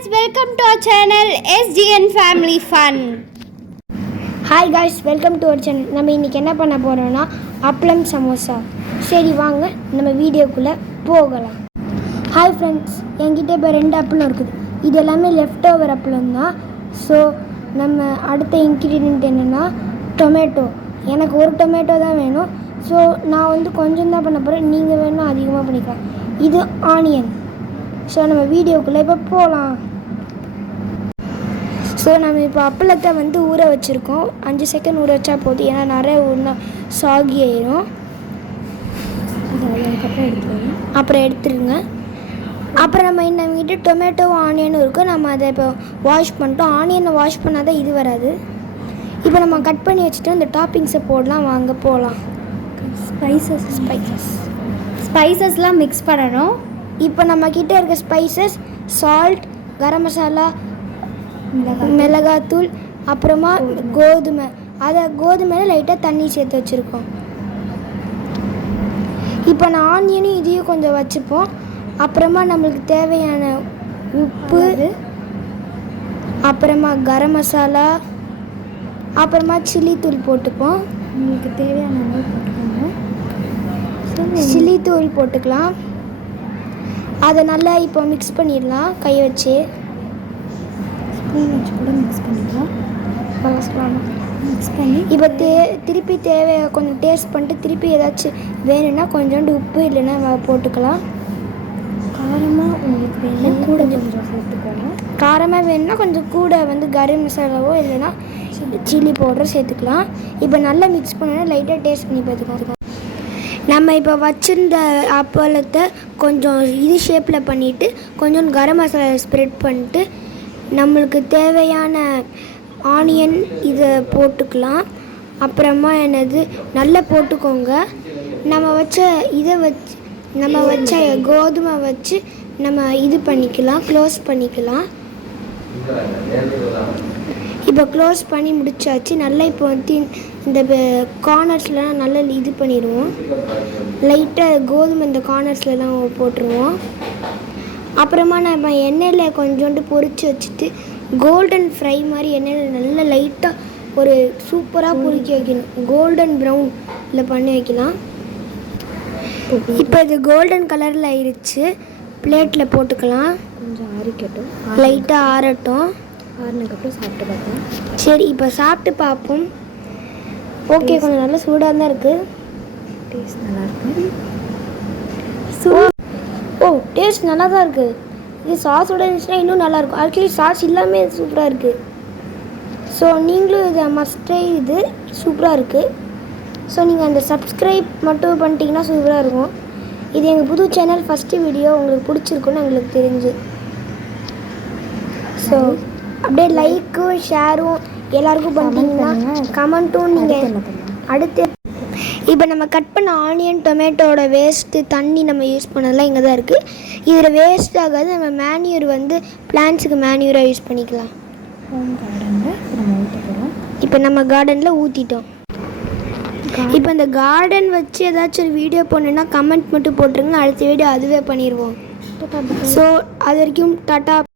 guys, welcome to our channel SGN Family Fun. Hi guys, welcome to our channel. நம்ம இன்னைக்கு என்ன பண்ண போறோம்னா அப்பளம் சமோசா. சரி வாங்க நம்ம வீடியோக்குள்ள போகலாம். ஹாய் ஃப்ரெண்ட்ஸ், என்கிட்ட இப்போ 2 அப்பளம் இருக்குது. இது எல்லாமே லெஃப்ட் ஓவர் அப்பளம் தான். ஸோ நம்ம அடுத்த இன்க்ரீடியன்ட் என்னென்னா டொமேட்டோ. எனக்கு ஒரு டொமேட்டோ தான் வேணும். ஸோ நான் வந்து கொஞ்சம் தான் பண்ண போகிறேன், நீங்கள் வேணும் அதிகமாக பண்ணிக்கலாம். இது ஆனியன். ஸோ நம்ம வீடியோக்குள்ளே இப்போ போகலாம். ஸோ நம்ம இப்போ அப்பளத்தை வந்து ஊற வச்சுருக்கோம். 5 செகண்ட் ஊற வச்சா போதும், ஏன்னா நிறைய ஊறினா சாகி ஆயிரும். அப்புறம் எடுத்துருங்க. அப்புறம் நம்ம நம்மகிட்ட டொமேட்டோவும் ஆனியனும் இருக்கும். நம்ம அதை இப்போ வாஷ் பண்ணிட்டோம். ஆனியனை வாஷ் பண்ணால் தான் இது வராது. இப்போ நம்ம கட் பண்ணி வச்சுட்டு இந்த டாப்பிங்ஸை போடலாம். வாங்க போகலாம். ஸ்பைசஸ்லாம் மிக்ஸ் பண்ணணும். இப்போ நம்மக்கிட்ட இருக்க ஸ்பைசஸ் சால்ட், கரம் மசாலா, மிளகாத்தூள், அப்புறமா கோதுமை. அதை கோதுமையில் லைட்டாக தண்ணி சேர்த்து வச்சுருக்கோம். இப்போ நான் ஆனியனும் இதையும் கொஞ்சம் வச்சுப்போம். அப்புறமா நம்மளுக்கு தேவையான உப்பு, அப்புறமா கரம் மசாலா, அப்புறமா சில்லி தூள் போட்டுப்போம். உங்களுக்கு தேவையான அளவு போட்டுக்கோங்க. சில்லி தூள் போட்டுக்கலாம். அதை நல்லா இப்போ மிக்ஸ் பண்ணிடலாம். கை வச்சு ஸ்பூன் வச்சு கூட மிக்ஸ் பண்ணிக்கலாம். மிக்ஸ் பண்ணி இப்போ திருப்பி கொஞ்சம் டேஸ்ட் பண்ணிட்டு திருப்பி ஏதாச்சும் வேணும்னா கொஞ்சோண்டு உப்பு இல்லைன்னா போட்டுக்கலாம். காரமாக உங்களுக்கு வேணும் கூட கொஞ்சம் சேர்த்துக்கோங்க. காரமாக வேணும்னா கொஞ்சம் கூட வந்து கரம் மசாலாவோ இல்லைன்னா சில்லி பவுடர் சேர்த்துக்கலாம். இப்போ நல்லா மிக்ஸ் பண்ணோன்னா லைட்டாக டேஸ்ட் பண்ணி பார்த்துக்கோங்க. நம்ம இப்போ வச்சுருந்த அப்பளத்தை கொஞ்சம் இது ஷேப்பில் பண்ணிவிட்டு கொஞ்சம் கரம் மசாலா ஸ்ப்ரெட் பண்ணிட்டு நம்மளுக்கு தேவையான ஆனியன் இதை போட்டுக்கலாம். அப்புறமா என்னது நல்லா போட்டுக்கோங்க. நம்ம வச்ச கோதுமை வச்சு நம்ம இது பண்ணிக்கலாம், க்ளோஸ் பண்ணிக்கலாம். இப்போ க்ளோஸ் பண்ணி முடிச்சாச்சு. நல்லா இப்போ வந்து இந்த கார்னர்ஸ்லாம் நல்லா இது பண்ணிடுவோம். லைட்டாக கோதுமை இந்த கார்னர்ஸ்லாம் போட்டுருவோம். அப்புறமா நம்ம எண்ணெயில் கொஞ்சோண்டு பொரித்து வச்சுட்டு கோல்டன் ஃப்ரை மாதிரி எண்ணெயில் நல்லா லைட்டாக ஒரு சூப்பராக பொரிக்க வைக்கணும். கோல்டன் ப்ரௌனில் பண்ணி வைக்கலாம். இப்போ இது கோல்டன் கலரில் ஆயிடுச்சு. பிளேட்டில் போட்டுக்கலாம். கொஞ்சம் ஆறிக்கட்டும், லைட்டாக ஆறட்டும். ஆறினதுக்கப்புறம் சாப்பிட்டு பார்ப்போம். சரி, இப்போ சாப்பிட்டு பார்ப்போம். ஓகே, கொஞ்சம் நல்லா சூடாக தான் இருக்குது. டேஸ்ட் நல்லாயிருக்கு. டேஸ்ட் நல்லா தான் இருக்குது. இது சாஸோட இருந்துச்சுன்னா இன்னும் நல்லாயிருக்கும். ஆக்சுவலி சாஸ் எல்லாமே சூப்பராக இருக்குது. ஸோ நீங்களும் இதை மஸ்ட் இது சூப்பராக இருக்குது. ஸோ நீங்கள் அந்த சப்ஸ்கிரைப் மட்டும் பண்ணிட்டீங்கன்னா சூப்பராக இருக்கும். இது எங்கள் புது சேனல் ஃபஸ்ட்டு வீடியோ, உங்களுக்கு பிடிச்சிருக்குன்னு எங்களுக்கு தெரிஞ்சு. ஸோ அப்படியே லைக்கும் ஷேரும் எல்லாருக்கும் பண்ணிட்டீங்கன்னா கமெண்ட்டும் நீங்கள் அடுத்து. இப்போ நம்ம கட் பண்ண ஆனியன் டொமேட்டோட வேஸ்ட்டு தண்ணி நம்ம யூஸ் பண்ணதெல்லாம் இங்கே தான் இருக்குது. இதில் வேஸ்ட் ஆகாது. நம்ம மேன்யூர் வந்து பிளான்ட்ஸுக்கு மேன்யூராக யூஸ் பண்ணிக்கலாம். இப்போ நம்ம கார்டனில் ஊற்றிட்டோம். இப்போ இந்த கார்டன் வச்சு ஏதாச்சும் ஒரு வீடியோ போடணுன்னா கமெண்ட் மட்டும் போட்டுருங்க. அடுத்த வீடியோ அதுவே பண்ணிடுவோம். ஸோ அது வரைக்கும் டாட்டா.